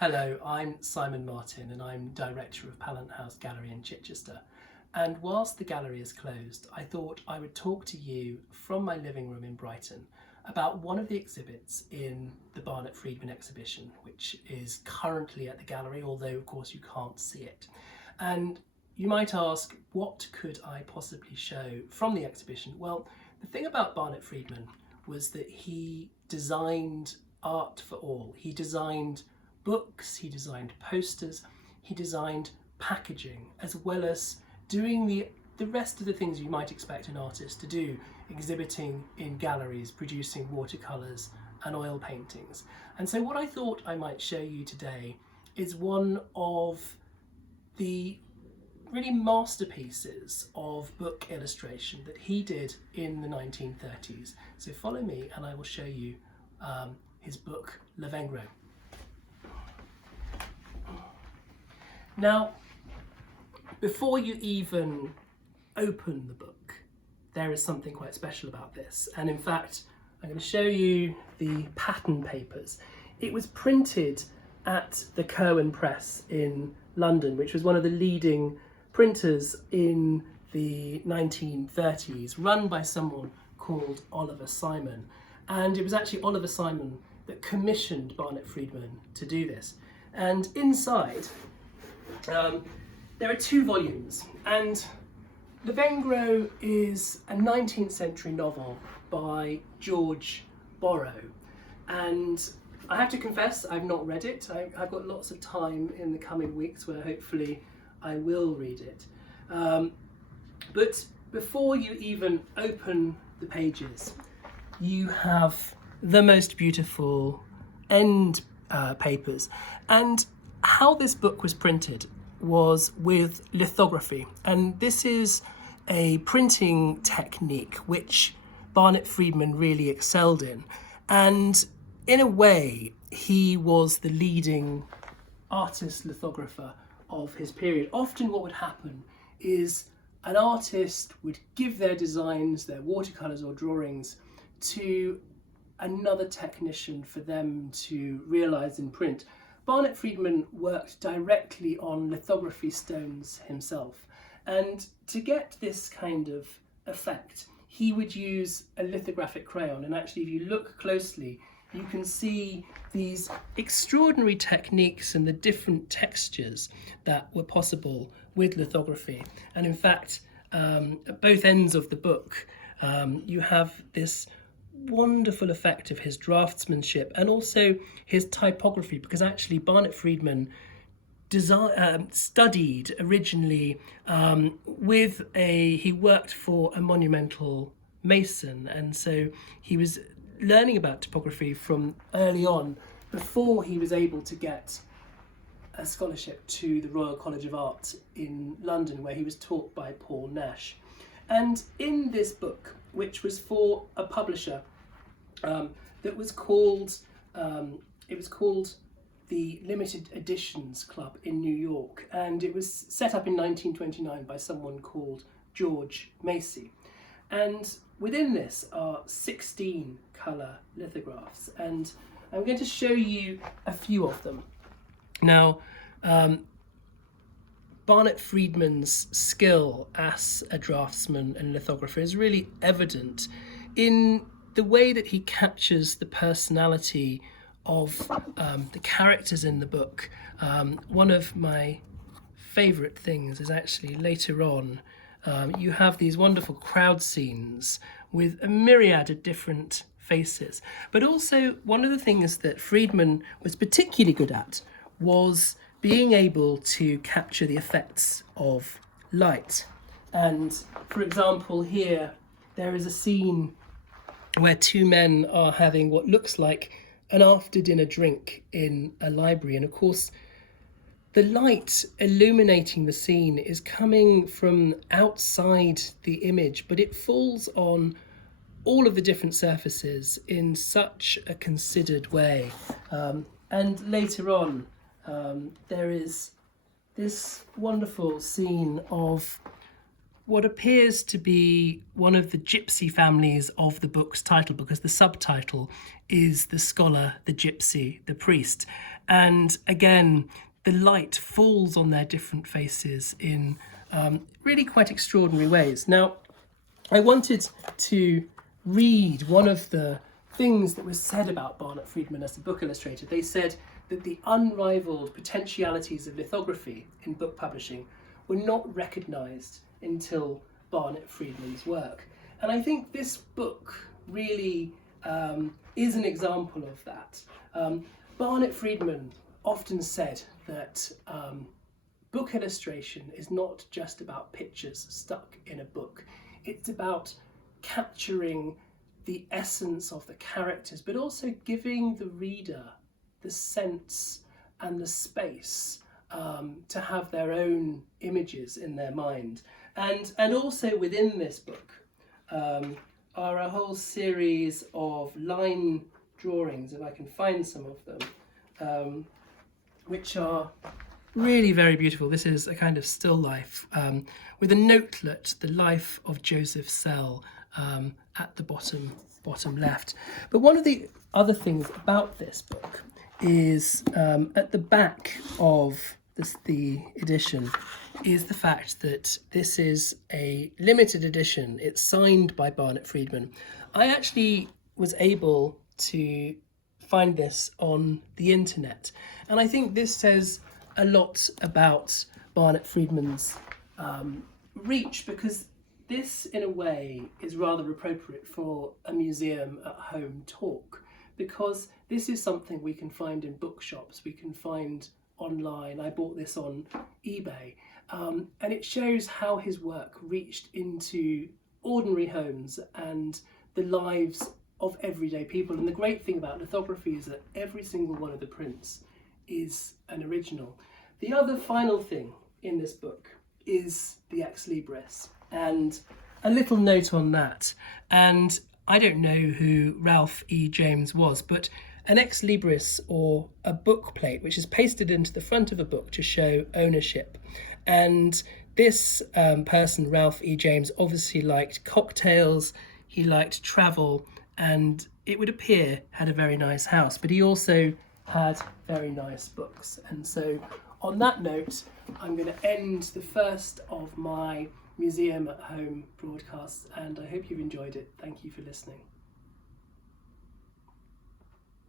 Hello, I'm Simon Martin and I'm director of Pallant House Gallery in Chichester. And whilst the gallery is closed, I thought I would talk to you from my living room in Brighton about one of the exhibits in the Barnett Freedman exhibition, which is currently at the gallery, although of course you can't see it. And you might ask, what could I possibly show from the exhibition? Well, the thing about Barnett Freedman was that he designed art for all. He designed books, he designed posters, he designed packaging, as well as doing the rest of the things you might expect an artist to do, exhibiting in galleries, producing watercolours and oil paintings. And so what I thought I might show you today is one of the really masterpieces of book illustration that he did in the 1930s. So follow me and I will show you his book Lavengro. Now, before you even open the book, there is something quite special about this. And in fact, I'm going to show you the pattern papers. It was printed at the Curwen Press in London, which was one of the leading printers in the 1930s, run by someone called Oliver Simon. And it was actually Oliver Simon that commissioned Barnett Freedman to do this. And inside, there are two volumes, and Lavengro is a 19th century novel by George Borrow, and I have to confess I've not read it. I've got lots of time in the coming weeks where hopefully I will read it. But before you even open the pages, you have the most beautiful end papers. And how this book was printed was with lithography, and this is a printing technique which Barnett Freedman really excelled in, and in a way he was the leading artist lithographer of his period. Often what would happen is an artist would give their designs, their watercolours or drawings, to another technician for them to realise in print. Barnett Freedman worked directly on lithography stones himself, and to get this kind of effect he would use a lithographic crayon, and actually if you look closely you can see these extraordinary techniques and the different textures that were possible with lithography. And in fact at both ends of the book you have this wonderful effect of his draftsmanship and also his typography, because actually Barnett Freedman studied originally he worked for a monumental mason, and so he was learning about typography from early on before he was able to get a scholarship to the Royal College of Art in London, where he was taught by Paul Nash. And in this book, which was for a publisher that was called, the Limited Editions Club in New York, and it was set up in 1929 by someone called George Macy. And within this are 16 colour lithographs, and I'm going to show you a few of them. Now, Barnett Freedman's skill as a draftsman and lithographer is really evident in the way that he captures the personality of the characters in the book. One of my favourite things is actually later on you have these wonderful crowd scenes with a myriad of different faces. But also one of the things that Freedman was particularly good at was being able to capture the effects of light. And for example, here there is a scene where two men are having what looks like an after-dinner drink in a library, and of course the light illuminating the scene is coming from outside the image, but it falls on all of the different surfaces in such a considered way. And later on there is this wonderful scene of what appears to be one of the gypsy families of the book's title, because the subtitle is The Scholar, the Gypsy, the Priest. And again, the light falls on their different faces in really quite extraordinary ways. Now, I wanted to read one of the things that was said about Barnett Freedman as a book illustrator. They said that the unrivaled potentialities of lithography in book publishing were not recognised until Barnett Freedman's work. And I think this book really is an example of that. Barnett Freedman often said that book illustration is not just about pictures stuck in a book. It's about capturing the essence of the characters, but also giving the reader the sense and the space to have their own images in their mind. And also within this book are a whole series of line drawings, if I can find some of them, which are really very beautiful. This is a kind of still life with a notelet, the life of Joseph Sell, at the bottom left. But one of the other things about this book is at the back of the edition is the fact that this is a limited edition. It's signed by Barnett Freedman. I actually was able to find this on the internet, and I think this says a lot about Barnett Freedman's reach, because this in a way is rather appropriate for a museum at home talk, because this is something we can find in bookshops, we can find online. I bought this on eBay, and it shows how his work reached into ordinary homes and the lives of everyday people. And the great thing about lithography is that every single one of the prints is an original. The other final thing in this book is the ex libris, and a little note on that. And I don't know who Ralph E. James was, but an ex libris, or a book plate, which is pasted into the front of a book to show ownership. And this person, Ralph E. James, obviously liked cocktails, he liked travel, and it would appear had a very nice house, but he also had very nice books. And so on that note, I'm going to end the first of my Museum at Home broadcasts, and I hope you've enjoyed it. Thank you for listening.